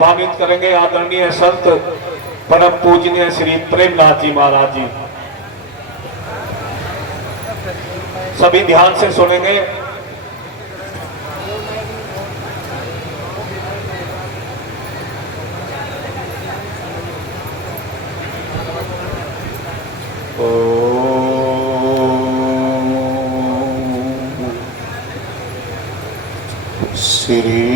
स्वागत करेंगे आदरणीय संत परम पूजनीय श्री प्रेमनाथ जी महाराज जी। सभी ध्यान से सुनेंगे। श्री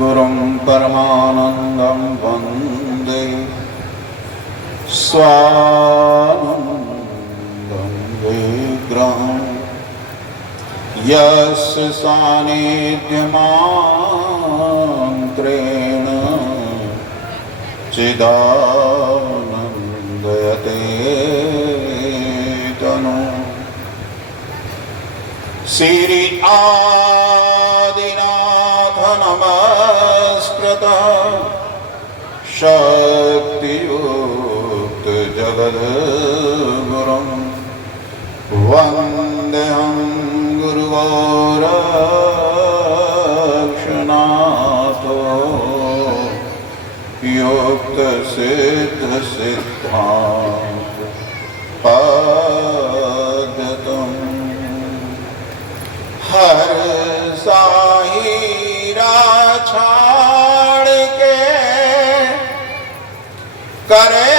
गुरुं परमानंदं वंदे स्वानंदं विग्रहं यस्य सान्निध्यमान्त्रेण चिदानन्दयते तनु श्री आदिनाथ नमस्कृतः शक्तियुक्त जगद्गुरुं वन्देऽहं गुरुगोरक्षनाथो युक्तसिद्धसिद्धान्त पद्यतम् हर साहिरा छाड़ के करे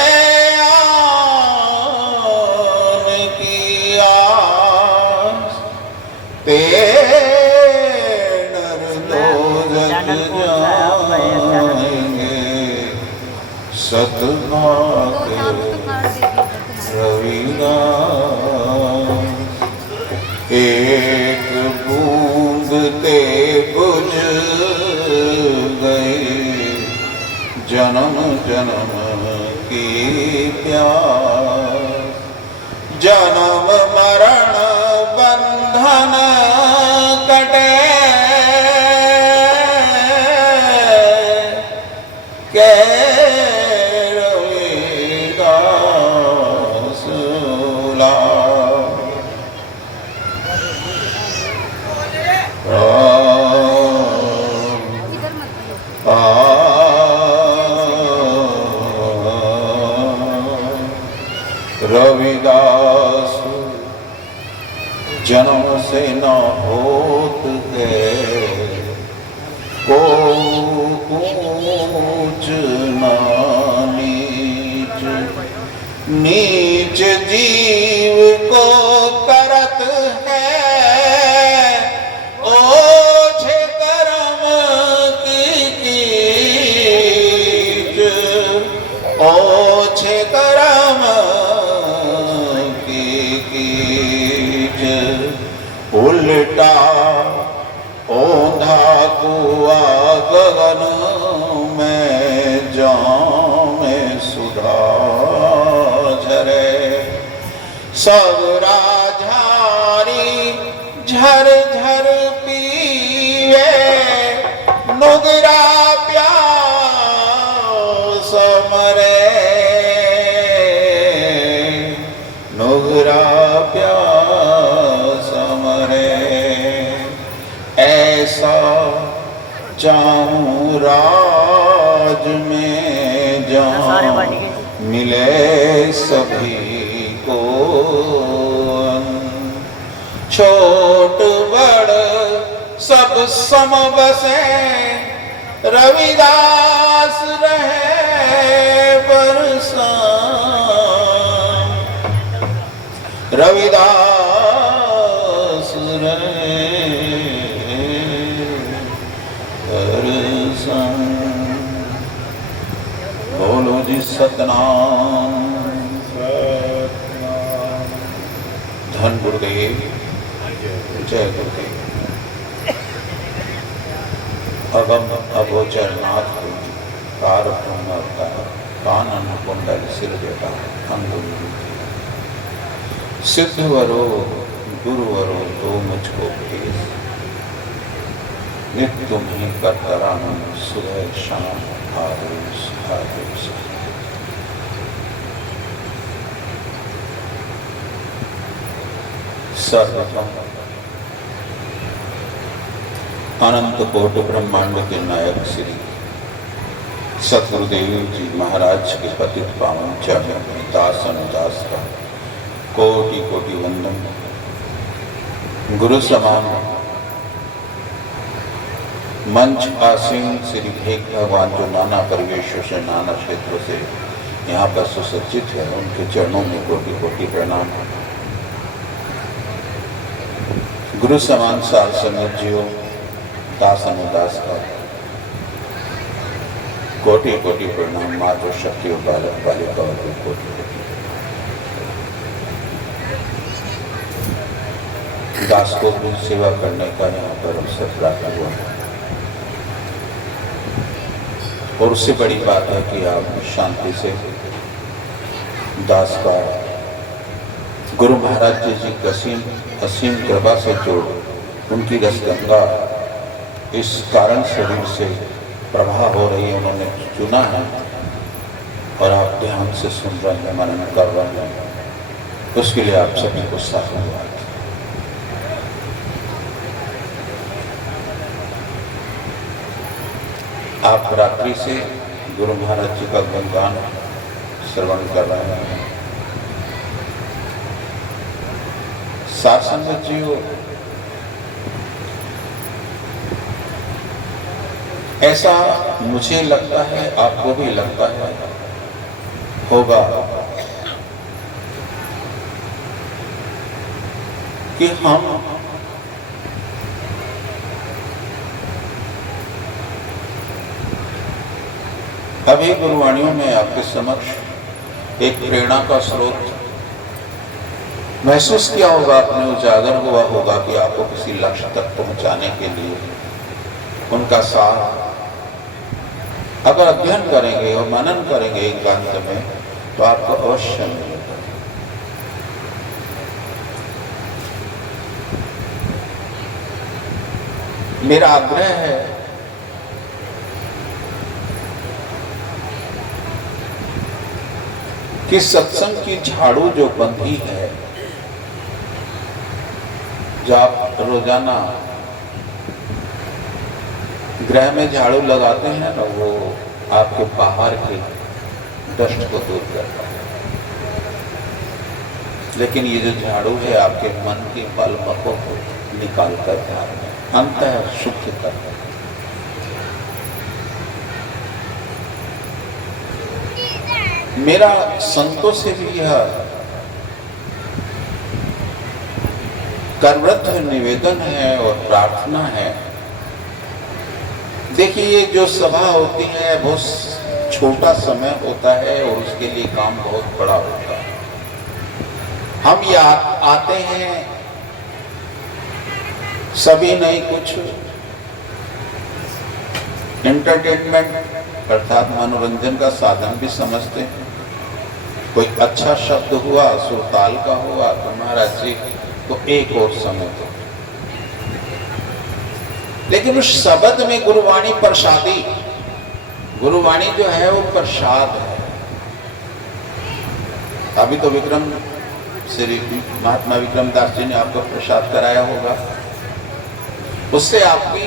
आन की आस तेनर दो जग जाएंगे सतभाग रविदास एक बूंद ते बुझ गई जन्म जन्म की प्यास जन्म मरण बंधन कटे के रविदास ला रविदास जन्म से न होत है को ऊंच न नीच नीच जीव को करत है ओझे कर्म की कीच ओझे कर्म उल्टा ओंधा कुआ गगन में जामे सुधा झरे सब राझारी झर झर पीवे नुगरा प्यास मरे नुगरा ऐसा चाहूं राज में जाऊं मिले सभी को छोट बड़ सब सम बसे रविदास रहे बरसां रविदास रहे बोलो जी सतनाम धन गुरुदेव जय गुरुदेव अगम अगोचर नाथ कार ब्रह्म कानन कुंडल सिर बेटा अंगुली सिद्धवरो गुरुवरो तो मुझको भेज नित्य तुम ही करता राम सुबह शाम आदेश आदेश सर्वप्रथम अनंत कोटि ब्रह्मांड के नायक श्री सतगुरुदेव जी महाराज के पतित पावन चरण में दास अनुदास का कोटि कोटि वंदन। गुरु समान मंच आसीन श्री भेद भगवान जो नाना परिवेशों से नाना क्षेत्रों से यहाँ पर सुसज्जित है, उनके चरणों में कोटि कोटि प्रणाम। गुरु समान सार संगत जियो, दास अनुदास का कोटि कोटि प्रणाम। मातृ शक्ति और बालक बालिकाओं को कोटि कोटि। दास को भी सेवा करने का यहाँ पर अवसर प्राप्त हुआ है, और उससे बड़ी बात है कि आप शांति से दास का गुरु महाराज जी की असीम कृपा से जोड़ उनकी रसगंगा इस कारण शरीर से प्रवाह हो रही है, उन्होंने चुना है और आप ध्यान से सुन रहे हैं, मनन कर रहे हैं, उसके लिए आप सभी को साधुवाद। आप रात्रि से गुरु महाराज जी का गुणगान श्रवण कर रहे हैं। साथ संगत जीओ, ऐसा मुझे लगता है, आपको भी लगता है होगा कि हम अभी गुरुवाणियों में आपके समक्ष एक प्रेरणा का स्रोत महसूस किया होगा, आपने उजागर हुआ होगा कि आपको किसी लक्ष्य तक पहुंचाने के लिए उनका साथ अगर अध्ययन करेंगे और मनन करेंगे एकांत में तो आपको अवश्य मिलेगा। मेरा आग्रह है कि सत्संग की झाड़ू जो बंधी है, जो आप रोजाना गृह में झाड़ू लगाते हैं ना, वो आपके बाहर के डस्ट को दूर करता है, लेकिन ये जो झाड़ू है आपके मन के मलमकों को निकाल कर अंतः शुद्ध करता है। मेरा संतों से भी यह करवृत्त निवेदन है और प्रार्थना है। देखिए, ये जो सभा होती है बहुत छोटा समय होता है और उसके लिए काम बहुत बड़ा होता है। हम ये आते हैं सभी नहीं, कुछ एंटरटेनमेंट अर्थात मनोरंजन का साधन भी समझते हैं। कोई अच्छा शब्द हुआ, सुरताल का हुआ तो महाराज जी को एक और समय दो, लेकिन उस शब्द में गुरुवाणी प्रसादी, गुरुवाणी जो है वो प्रसाद है। अभी तो विक्रम श्री महात्मा विक्रम दास जी ने आपको प्रसाद कराया होगा, उससे आपकी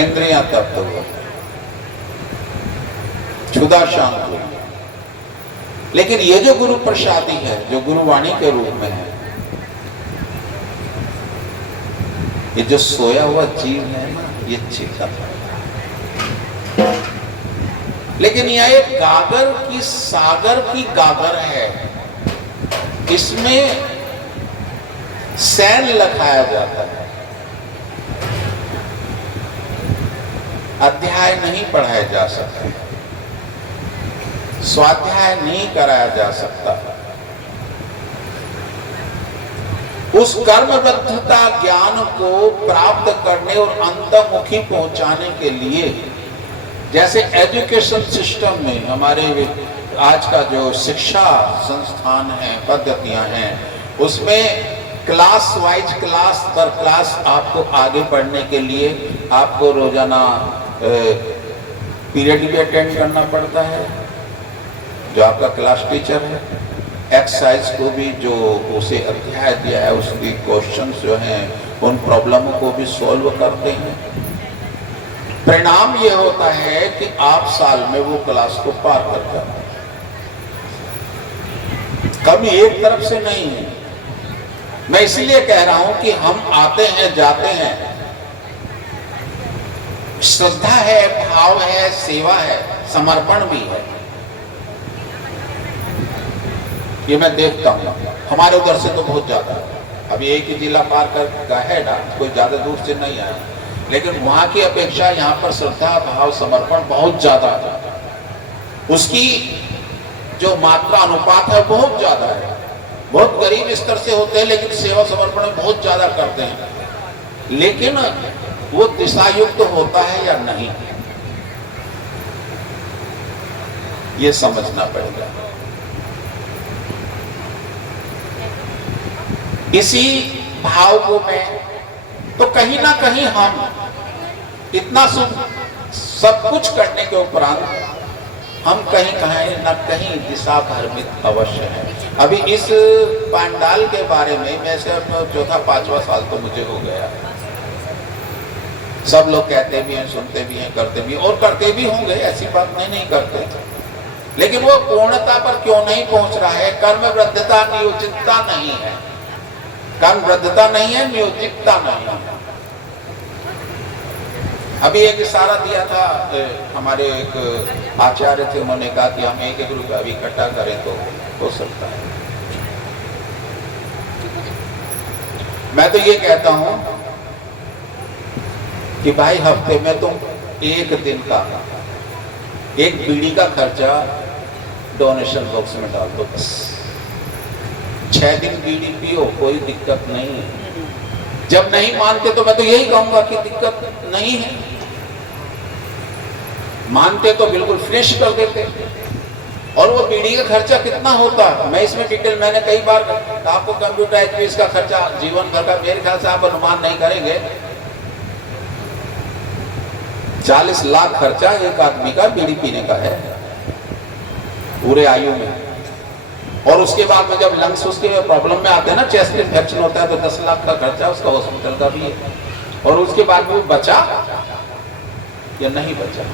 इंद्रियां तप्त हो, क्षुधा शांत हुई। लेकिन ये जो गुरु प्रसादी है, जो गुरुवाणी के रूप में है, ये जो सोया हुआ जीव है ना, ये चेता है। लेकिन यह एक गागर की सागर की गागर है, इसमें सैन लखाया जाता है, अध्याय नहीं पढ़ाया जा सकता, स्वाध्याय नहीं कराया जा सकता। उस कर्मबद्धता ज्ञान को प्राप्त करने और अंतर्मुखी पहुंचाने के लिए, जैसे एजुकेशन सिस्टम में हमारे आज का जो शिक्षा संस्थान है, पद्धतियां हैं, उसमें क्लास वाइज क्लास पर क्लास आपको आगे बढ़ने के लिए आपको रोजाना पीरियड भी अटेंड करना पड़ता है। जो आपका क्लास टीचर है, एक्सरसाइज को भी जो उसे अध्याय दिया है उसकी क्वेश्चंस जो हैं उन प्रॉब्लमों को भी सॉल्व करते हैं। परिणाम ये होता है कि आप साल में वो क्लास को पार कर जाते हैं। कभी एक तरफ से नहीं है। मैं इसलिए कह रहा हूं कि हम आते हैं जाते हैं, श्रद्धा है, भाव है, सेवा है, समर्पण भी है। ये मैं देखता हूं हमारे उधर से तो बहुत ज्यादा है। अभी एक ही जिला पार कर है ना, कोई ज्यादा दूर से नहीं आया, लेकिन वहां की अपेक्षा यहाँ पर श्रद्धा भाव समर्पण बहुत ज्यादा है। उसकी जो मात्रा अनुपात है बहुत ज्यादा है। बहुत गरीब स्तर से होते हैं लेकिन सेवा समर्पण बहुत ज्यादा करते हैं। लेकिन वो दिशा युक्त होता है या नहीं, ये समझना पड़ेगा। इसी भाव को मैं तो कहीं ना कहीं हम इतना सब कुछ करने के उपरांत हम कहीं न कहीं दिशा भ्रमित अवश्य है। अभी इस पंडाल के बारे में मैं चौथा पांचवा साल तो मुझे हो गया। सब लोग कहते भी हैं, सुनते भी हैं, करते भी, और करते भी होंगे, ऐसी बात नहीं करते, लेकिन वो पूर्णता पर क्यों नहीं पहुंच रहा है? कर्म वृद्धता नियोजितता नहीं है। कर्म वृद्धता नहीं है, नियोजितता नहीं है। अभी एक इशारा दिया था हमारे एक आचार्य थे, उन्होंने कहा कि हम एक रुपया भी इकट्ठा करें तो हो सकता है। मैं तो ये कहता हूं कि भाई हफ्ते में तुम एक दिन का एक बीड़ी का खर्चा डोनेशन बॉक्स में डाल दो, बस 6 दिन बीड़ी पियो, कोई दिक्कत नहीं है। जब नहीं मानते तो मैं तो यही कहूंगा कि दिक्कत नहीं है, मानते तो बिल्कुल फ्रेश कर देते। और वो बीड़ी का खर्चा कितना होता, मैं इसमें डिटेल मैंने कई बार आपको कंप्यूटराइज फीस का खर्चा जीवन भर का मेरे ख्याल से आप अनुमान नहीं करेंगे। 40 लाख खर्चा एक आदमी का बीड़ी पीने का है पूरे आयु में। और उसके बाद में जब लंग्स उसके प्रॉब्लम में आते हैं ना, चेस्ट इन्फेक्शन होता है, तो 10 लाख का खर्चा उसका हॉस्पिटल का भी है। और उसके बाद वो बचा या नहीं बचा।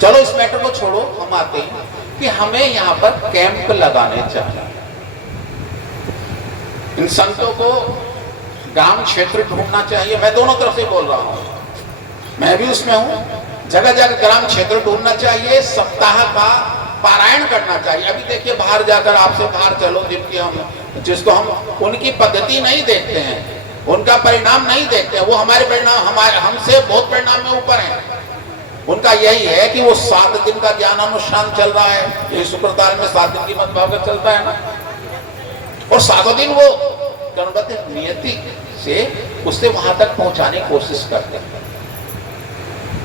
चलो इस मैटर को छोड़ो, हम आते हैं कि हमें यहाँ पर कैंप लगाने चाहिए। इन संतों को ग्राम क्षेत्र ढूंढना चाहिए। मैं दोनों तरफ से बोल रहा हूँ, मैं भी उसमें हूँ। जगह जगह ग्राम क्षेत्र ढूंढना चाहिए, सप्ताह का पारायण करना चाहिए। अभी देखिए बाहर जाकर आपसे बाहर चलो, जिसको हम उनकी पद्धति नहीं देखते हैं, उनका परिणाम नहीं देखते हैं, वो हमारे परिणाम हमसे बहुत परिणाम में ऊपर हैं। उनका यही है कि वो 7 दिन का ज्ञान अनुष्ठान चल रहा है। ये शुक्रताल में 7 दिन की मत भागवत चलता है ना, और 7 दिन वो गणपति नियति से उससे वहां तक पहुंचाने की कोशिश करते हैं।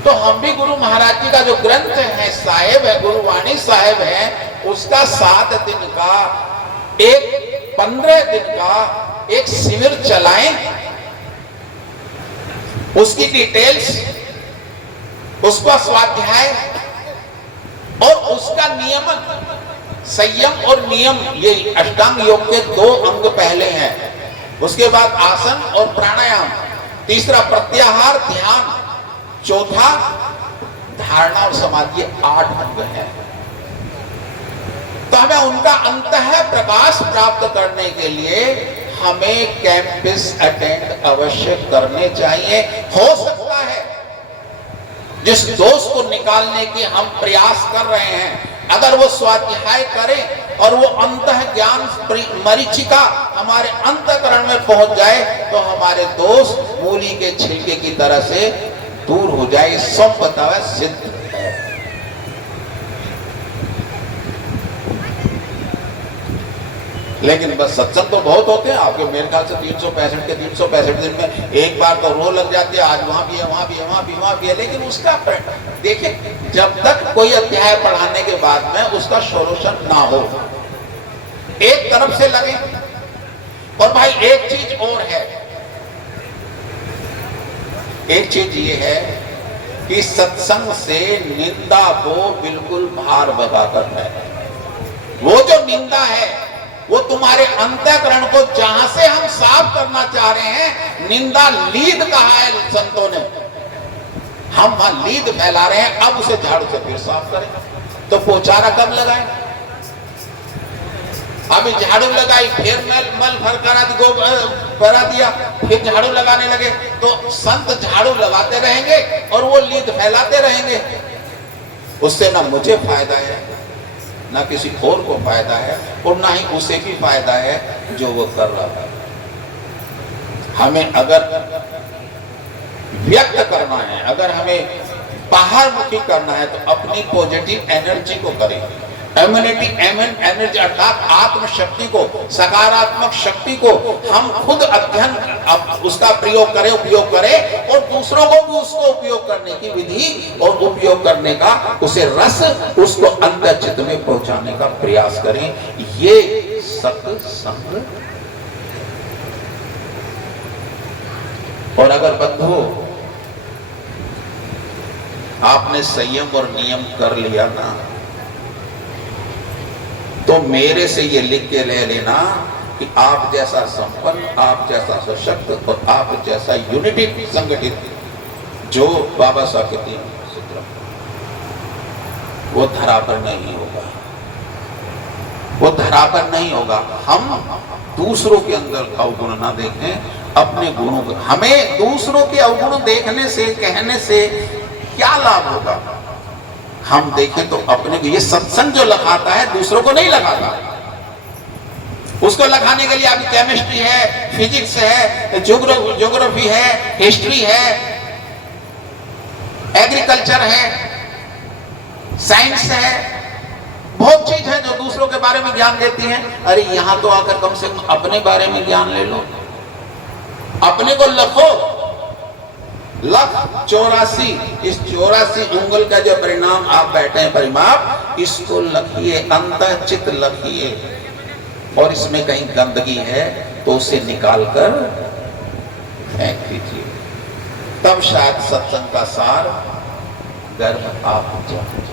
तो हम भी गुरु महाराज जी का जो ग्रंथ है साहेब है, गुरुवाणी साहेब है, उसका 7 दिन का 15 दिन का एक शिविर चलाएं। उसकी डिटेल्स, उसका स्वाध्याय और उसका नियमन, संयम और नियम, ये अष्टांग योग के 2 अंग पहले हैं। उसके बाद आसन और प्राणायाम, तीसरा प्रत्याहार ध्यान, चौथा धारणा और समाधि, 8 अंग हैं। तो हमें उनका अंतः प्रकाश प्राप्त करने के लिए हमें कैंपस अटेंड अवश्य करने चाहिए। हो सकता है जिस दोष को निकालने की हम प्रयास कर रहे हैं, अगर वो स्वाध्याय करें और वो अंतः ज्ञान मरीचिका हमारे अंतःकरण में पहुंच जाए तो हमारे दोष मूली के छिलके की तरह से दूर हो जाए। सब बतावा सिद्ध है। लेकिन बस सत्संग तो बहुत होते हैं आपके, मेरे ख्याल से 365 के 365 दिन में एक बार तो रो लग जाती है, आज वहां भी है, वहां भी है, वहां भी, वहां भी है। लेकिन उसका देखिए, जब तक कोई अध्याय पढ़ाने के बाद में उसका सोल्यूशन ना हो, एक तरफ से लगे। और भाई एक चीज और है, एक चीज ये है कि सत्संग से निंदा को बिल्कुल बाहर भगाकर है। वो जो निंदा है वो तुम्हारे अंतःकरण को जहां से हम साफ करना चाह रहे हैं, निंदा लीद कहा है संतों ने। हम वहां लीद फैला रहे हैं, अब उसे झाड़ू से फिर साफ करें। तो पोचारा कब लगाए? अभी झाड़ू लगाई, फिर मल भर करा दिया, फिर झाड़ू लगाने लगे, तो संत झाड़ू लगाते रहेंगे और वो लीद फैलाते रहेंगे। उससे ना मुझे फायदा है, ना किसी और को फायदा है, और ना ही उसे भी फायदा है जो वो कर रहा है। हमें अगर व्यक्त करना है, अगर हमें बाहर मुखी करना है, तो अपनी पॉजिटिव एनर्जी को करें। इम्यूनिटी एनर्जी अर्थात आत्मशक्ति को, सकारात्मक शक्ति को हम खुद अध्ययन उसका प्रयोग करें, उपयोग करें, और दूसरों को भी उसको उपयोग करने की विधि और उपयोग करने का, उसे रस उसको अंतर चित्त में पहुंचाने का प्रयास करें। ये सत्संग। और अगर बंधु आपने संयम और नियम कर लिया ना, तो मेरे से ये लिख के ले लेना कि आप जैसा संपन्न, आप जैसा सशक्त और आप जैसा यूनिटी संगठित जो बाबा साहब के 3 सूत्र, वो धरा पर नहीं होगा, वो धरा पर नहीं होगा। हम दूसरों के अंदर अवगुण ना देखें, अपने गुणों को। हमें दूसरों के अवगुण देखने से, कहने से क्या लाभ होगा? हम देखें तो अपने को। ये सत्संग जो लगाता है दूसरों को नहीं लगाता। उसको लगाने के लिए अभी केमिस्ट्री है, फिजिक्स है, ज्योग्राफी है, हिस्ट्री है, एग्रीकल्चर है, साइंस है, बहुत चीज है जो दूसरों के बारे में ज्ञान देती है। अरे यहां तो आकर कम से कम अपने बारे में ज्ञान ले लो, अपने को लखो। लख 84, इस 84 उंगल का जो परिणाम आप बैठे हैं परिमाप, इसको लखिए, अंतःचित लखिए। और इसमें कहीं गंदगी है तो उसे निकालकर फेंक दीजिए, तब शायद सत्संग का सार गर्भ आप जाए।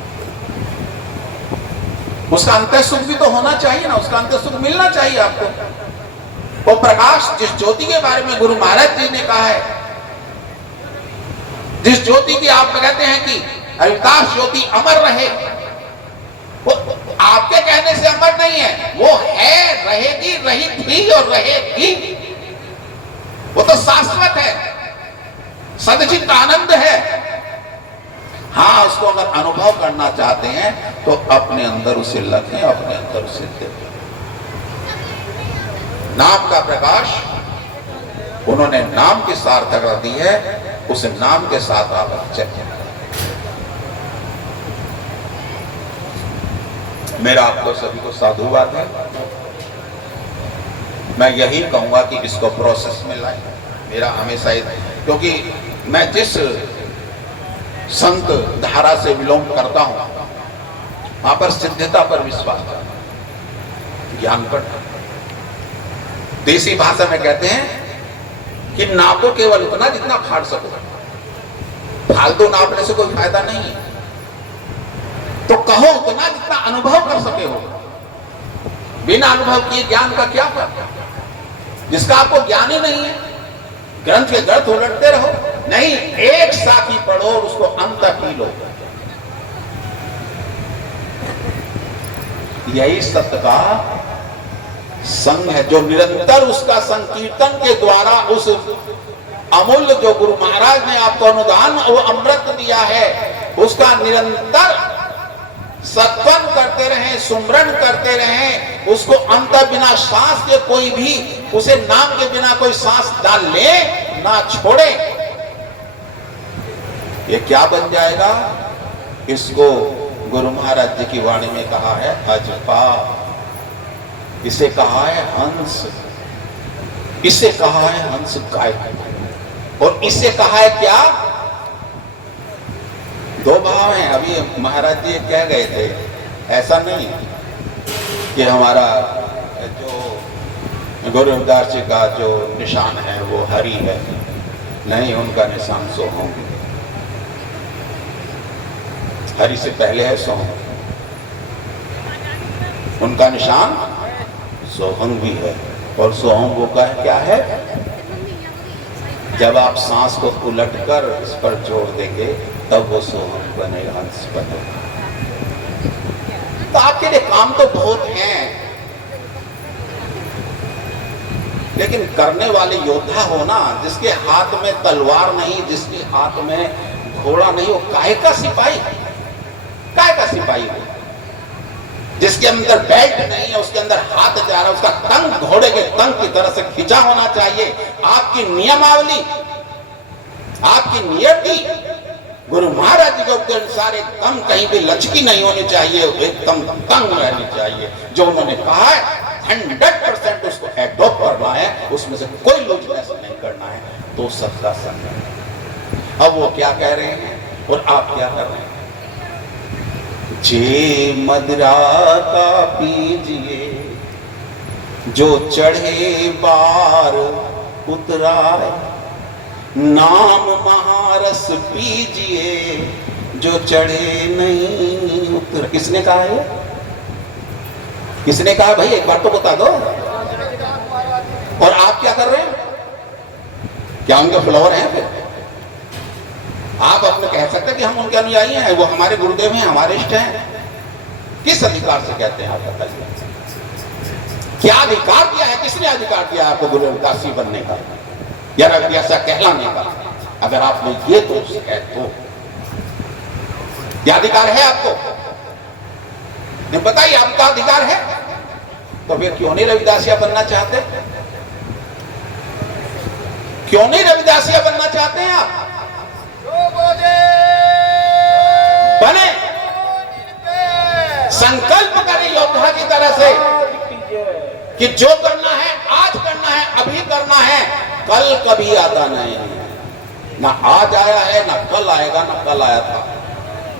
उसका अंतर सुख भी तो होना चाहिए ना, उसका अंतर सुख मिलना चाहिए आपको। वो प्रकाश, जिस ज्योति के बारे में गुरु महाराज जी ने कहा है, जिस ज्योति की आप कहते हैं कि अविनाश ज्योति अमर रहे, वो आपके कहने से अमर नहीं है, वो है, रहेगी, रही थी और रहेगी। वो तो शाश्वत है, सदचित आनंद है। हाँ, उसको अगर अनुभव करना चाहते हैं तो अपने अंदर उसे रखें, अपने अंदर उसे देखें। नाम का प्रकाश उन्होंने नाम की सार्थकता दी है, उस नाम के साथ आप चलें। मेरा आपको सभी को साधुवाद है। मैं यही कहूंगा कि इसको प्रोसेस में लाएं। मेरा हमेशा, क्योंकि मैं जिस संत धारा से विलोम करता हूं, वहां पर सिद्धता पर विश्वास करता हूं, ज्ञान पर। देसी भाषा में कहते हैं कि नापो केवल उतना जितना फाड़ सको, फालतू नापने से कोई फायदा नहीं है। तो कहो उतना जितना अनुभव कर सके हो। बिना अनुभव किए ज्ञान का क्या फायदा? जिसका आपको ज्ञान ही नहीं है, ग्रंथ के ग्रंथ उलटते रहो। नहीं, एक साखी पढ़ो और उसको अंत पी लो। यही सत्य का संग है, जो निरंतर उसका संकीर्तन के द्वारा उस अमूल्य जो गुरु महाराज ने आपको अनुदान और अमृत दिया है, उसका निरंतर सत्वन करते रहें, सुमरण करते रहें। उसको अंत बिना सांस के कोई भी उसे नाम के बिना कोई सांस डाल ले ना छोड़े। ये क्या बन जाएगा? इसको गुरु महाराज जी की वाणी में कहा है अजपा, इसे कहा है हंस, इसे कहा है हंस गाय, और इसे कहा है क्या? दो भाव हैं। अभी महाराज जी कह गए थे, ऐसा नहीं कि हमारा जो गुरु रविदास जी का जो निशान है वो हरि है, नहीं, उनका निशान सोहम। हरि से पहले है सोहम, उनका निशान सोहम भी है। और सोहम वो का क्या है? जब आप सांस को उलटकर इस पर जोड़ देंगे तब वो सोहम बनेगा, हंस बनेगा। तो आपके लिए काम तो बहुत हैं, लेकिन करने वाले योद्धा हो ना, जिसके हाथ में तलवार नहीं, जिसके हाथ में घोड़ा नहीं, वो काहे का सिपाही, काहे का सिपाही हो? जिसके अंदर बेल्ट नहीं है, उसके अंदर हाथ जा रहा है, उसका तंग घोड़े के तंग की तरह से खिंचा होना चाहिए। आपकी नियमावली, आपकी नियति गुरु महाराज जी के अनुसार एकदम कहीं भी लचकी नहीं होनी चाहिए, एकदम तंग रहनी चाहिए। जो उन्होंने कहा है 100% उसको एडॉप्ट करना है, उसमें से कोई लूजनेस नहीं करना है, तो सच्चा संग है। अब वो क्या कह रहे हैं और आप क्या कर रहे हैं? जे मदरा का पीजिए, जो चढ़े बार उतराए, नाम महारस पीजिए, जो चढ़े नहीं उतर। किसने कहा है? किसने कहा? भाई एक बार तो बता दो। और आप क्या कर रहे हैं? क्या उनके फ्लोवर हैं? फिर आप अपने कह सकते हैं कि हम उनके अनुयायी हैं, वो हमारे गुरुदेव हैं, हमारे इष्ट हैं। किस अधिकार से कहते हैं आप बताइए? क्या अधिकार दिया है? किसने अधिकार दिया आपको गुरु रविदासी बनने का या रविदासा कहलाने का? अगर आपने ये दोष है तो क्या अधिकार है आपको? नहीं बताइए, आपका अधिकार है तो फिर क्यों नहीं रविदासिया बनना चाहते? क्यों नहीं रविदासिया बनना चाहते हैं आप? बने, संकल्प करें योद्धा की तरह से कि जो करना है आज करना है, अभी करना है, कल कभी आता नहीं, ना आज आया है, ना कल आएगा, ना कल आया था।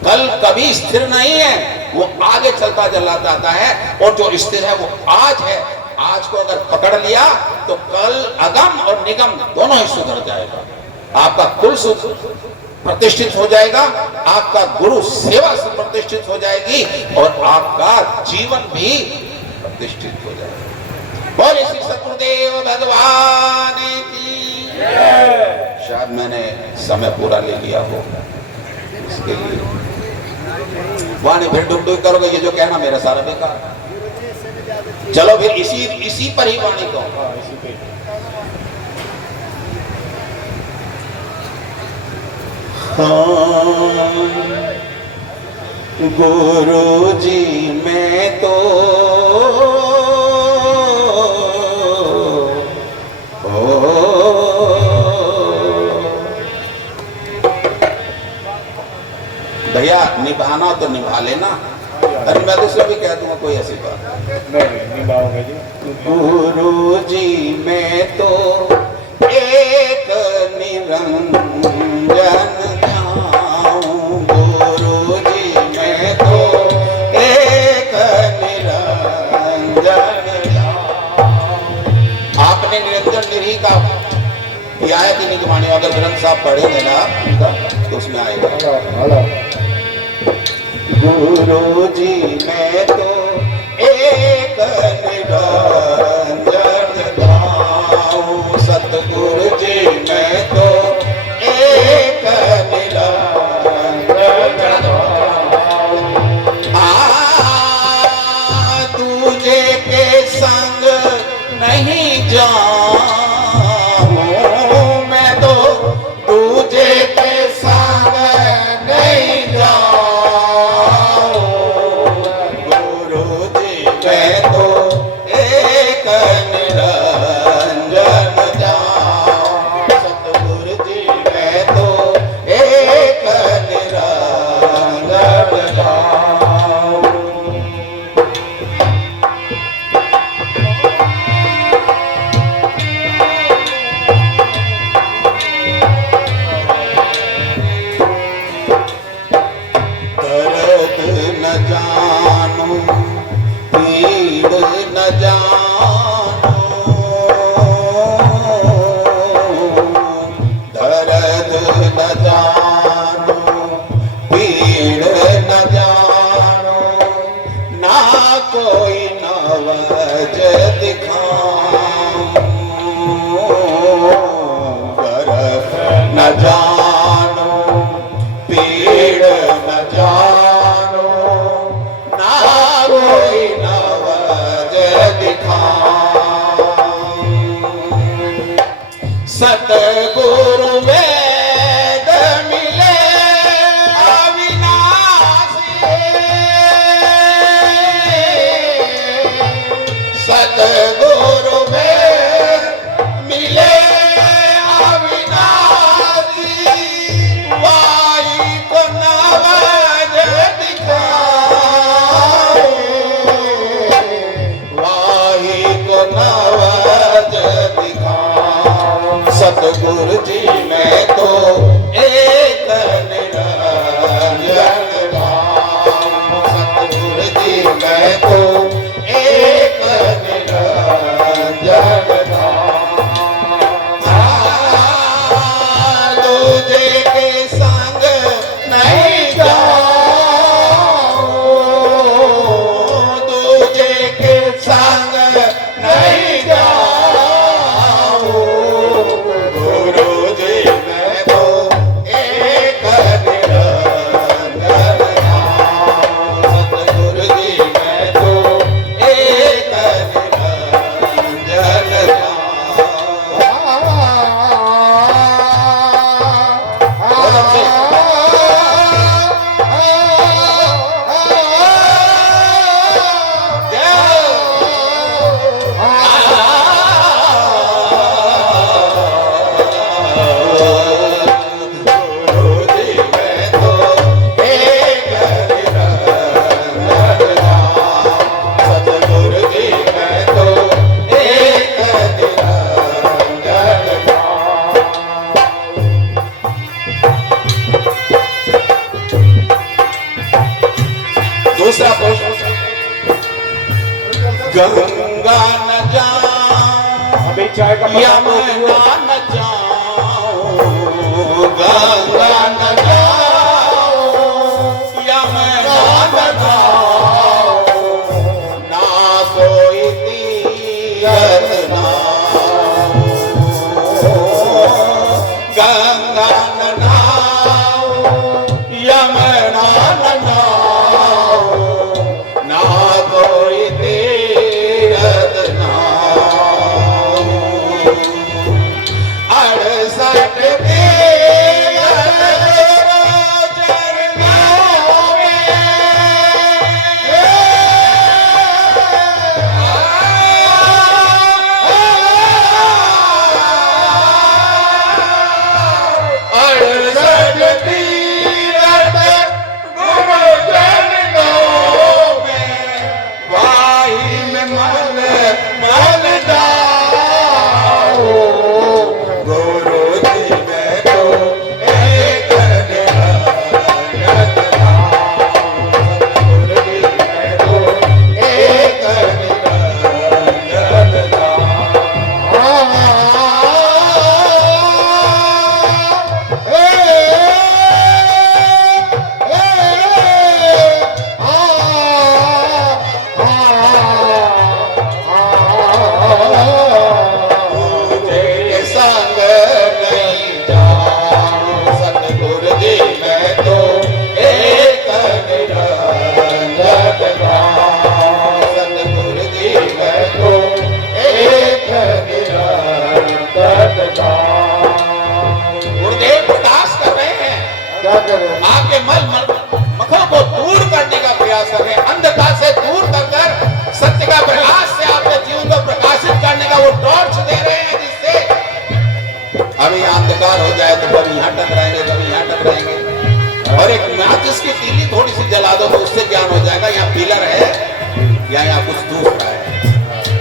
कल कभी स्थिर नहीं है, वो आगे चलता चला जाता है, और जो स्थिर है वो आज है। आज को अगर पकड़ लिया तो कल अगम और निगम दोनों ही सुधर जाएगा। आपका कुल प्रतिष्ठित हो जाएगा, आपका गुरु सेवा से प्रतिष्ठित हो जाएगी, और आपका जीवन भी प्रतिष्ठित हो जाएगा। बोले श्री सतगुरुदेव भगवान की। शायद मैंने समय पूरा ले लिया हो, इसके लिए वाणी फिर डुब डुब करोगे, ये जो कहना मेरा सारा बेकार। चलो फिर इसी पर ही वाणी को। हाँ, गुरु जी मैं तो भैया निभाना तो निभा लेना। अरे मैं दूसरा भी कह दूंगा, कोई ऐसी बात नहीं निभाऊंगा जी। गुरु जी मैं तो एक निरंजन जाऊं, गुरु जी मैं तो एक निरंजन जाऊं। आपने निरंजन निरी का किया है कि नहीं जमाने? अगर ग्रंथ साहब पढ़ेंगे ना उनका तो उसमें आएगा। गुरु जी मैं तो एक निरंजन गाऊं, सतगुरु जी मैं तो एक निरंजन दूजे के संग नहीं जाऊं, मैं तो दूजे के संग नहीं जाऊं। दूसरा प्रश्न, गंगा न जाऊं अभी चाय का यमुना न जाऊं, गंगा न जाऊं यमुना न जाऊं, ना कोई तीरथ नाऊं, गंगा न जाऊं यमुना न जाऊं, ना कोई तीरथ नाऊं, 68 आपके मल मखों को दूर करने का प्रयास कर रहे हैं, अंधकार से दूर कर कर सत्य का प्रकाश से आपके जीवन को प्रकाशित करने का वो टॉर्च दे रहे हैं, जिससे अभी अंधकार हो जाए तो कभी यहाँ टकराएंगे, कभी यहाँ टकराएंगे। और एक माचिस की तीली थोड़ी सी जला दो तो उससे ज्ञान हो जाएगा यहाँ पिलर है या यहाँ कुछ दूसरा है।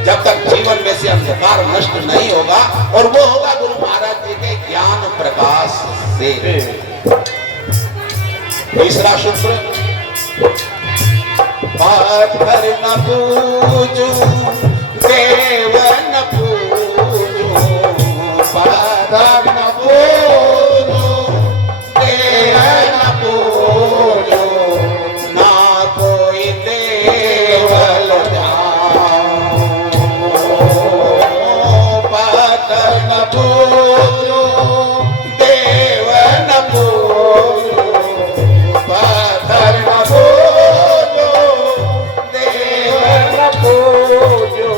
जब तक जीवन में से अंधकार नष्ट नहीं होगा, और वो होगा गुरु महाराज जी के ज्ञान प्रकाश से। तीसरा सूत्र, पाथर न पूजू देव न पूजू, पाथर न पूजू देव न पूजू, ना कोई देवल जाऊं, पाथर न पूजू देव न पूजू, पाथर न पूजू देव न पूजू,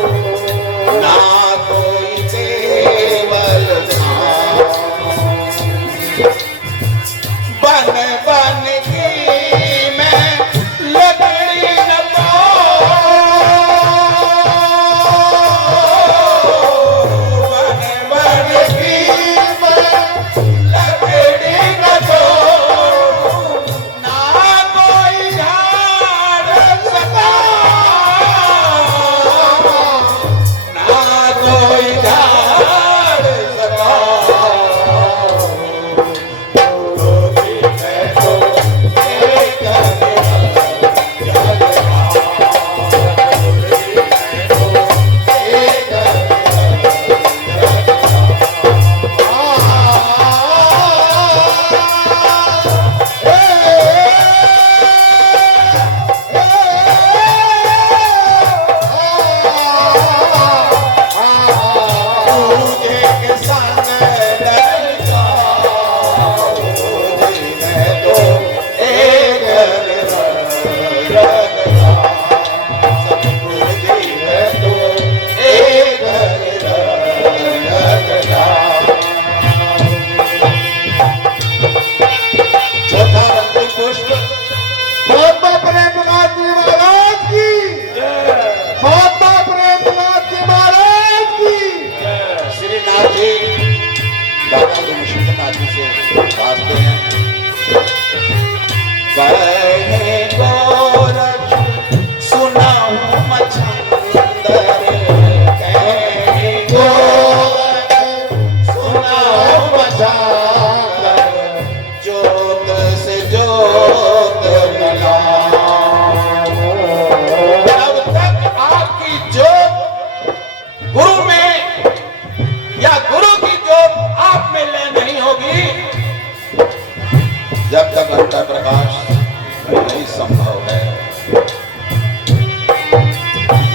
संभव है।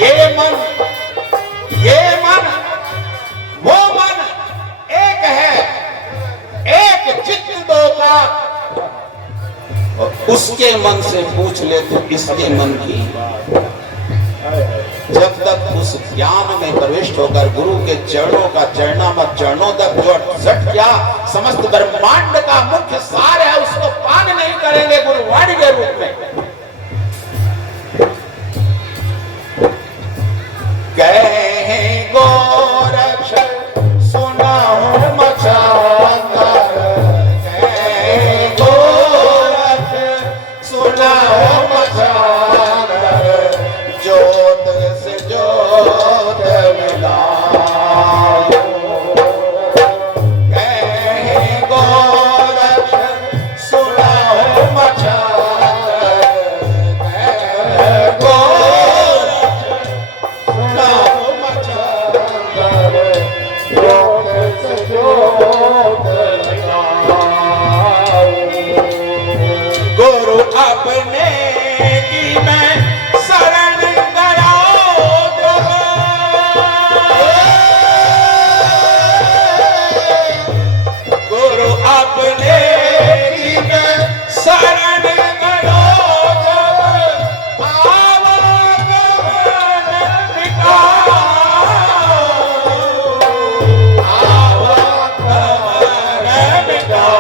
ये मन वो मन एक है, एक चित्त दो का। और उसके मन से पूछ ले तो इसके मन की। जब तक उस ज्ञान में प्रविष्ट होकर गुरु के चरणों तक जो सट क्या समस्त ब्रह्मांड का मुख्य सार है, उसको पान नहीं करेंगे गुरुवाणी के रूप में। कहे गोरक्ष सुनाओ मचांगर, कहे गोरक्ष सुनाओ मचांगर, ज्योत से ज्योत मिलाओ। कहे गोरक्ष सुनाओ मचांगर, कहे गोरक्ष सुनाओ मचांगर, ज्योत से ज्योत मिलाओ। गुरु अपने की मैं शरण गया जब, गुरु अपने की मैं शरण गया जब, आवागमन मिटाओ, आवागमन मिटाओ।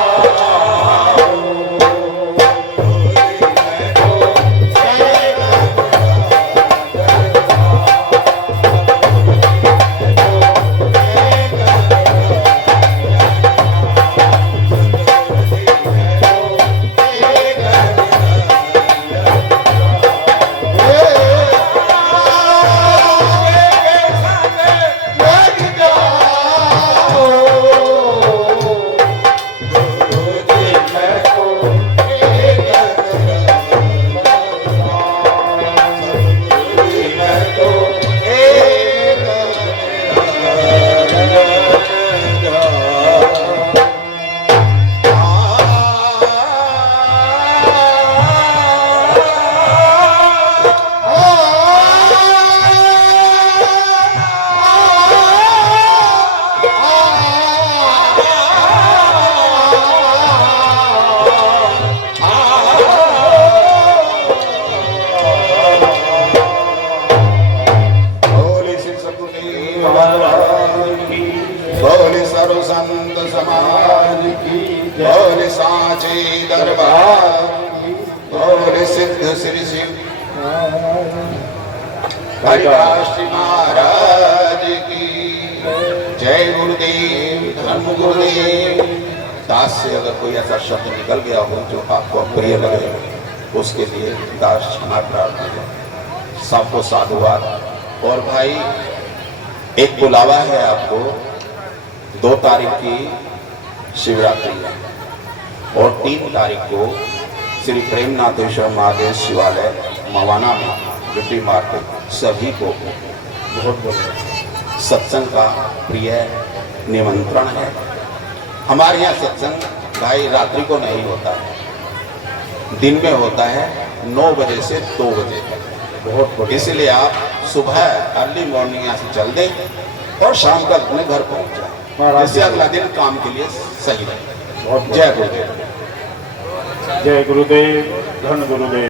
बोले सर्व संत समाज की, बोले साचे दरबार, बोले सिद्ध श्री शिव हरिदास जी महाराज की जय। गुरुदेव धर्म गुरुदेव। दास से अगर कोई ऐसा शब्द निकल गया हो जो आपको प्रिय लगे, उसके लिए दास क्षमा प्रार्थना। सबको साधुवाद। और भाई एक बुलावा है आपको, 2 तारीख की शिवरात्रि है और 3 तारीख को श्री प्रेमनाथेश्वर महादेव शिवालय मवाना में गिट्टी मार्केट। सभी को बहुत बहुत सत्संग का प्रिय निमंत्रण है। हमारे यहाँ सत्संग भाई रात्रि को नहीं होता है, दिन में होता है 9 बजे से 2 बजे तक। बहुत इसलिए आप सुबह अर्ली मॉर्निंग यहाँ से चल दें और शाम तक अपने घर पहुँच जाए, इससे अगला दिन काम के लिए सही रहे। जय गुरुदेव। जय गुरुदेव, धन गुरुदेव।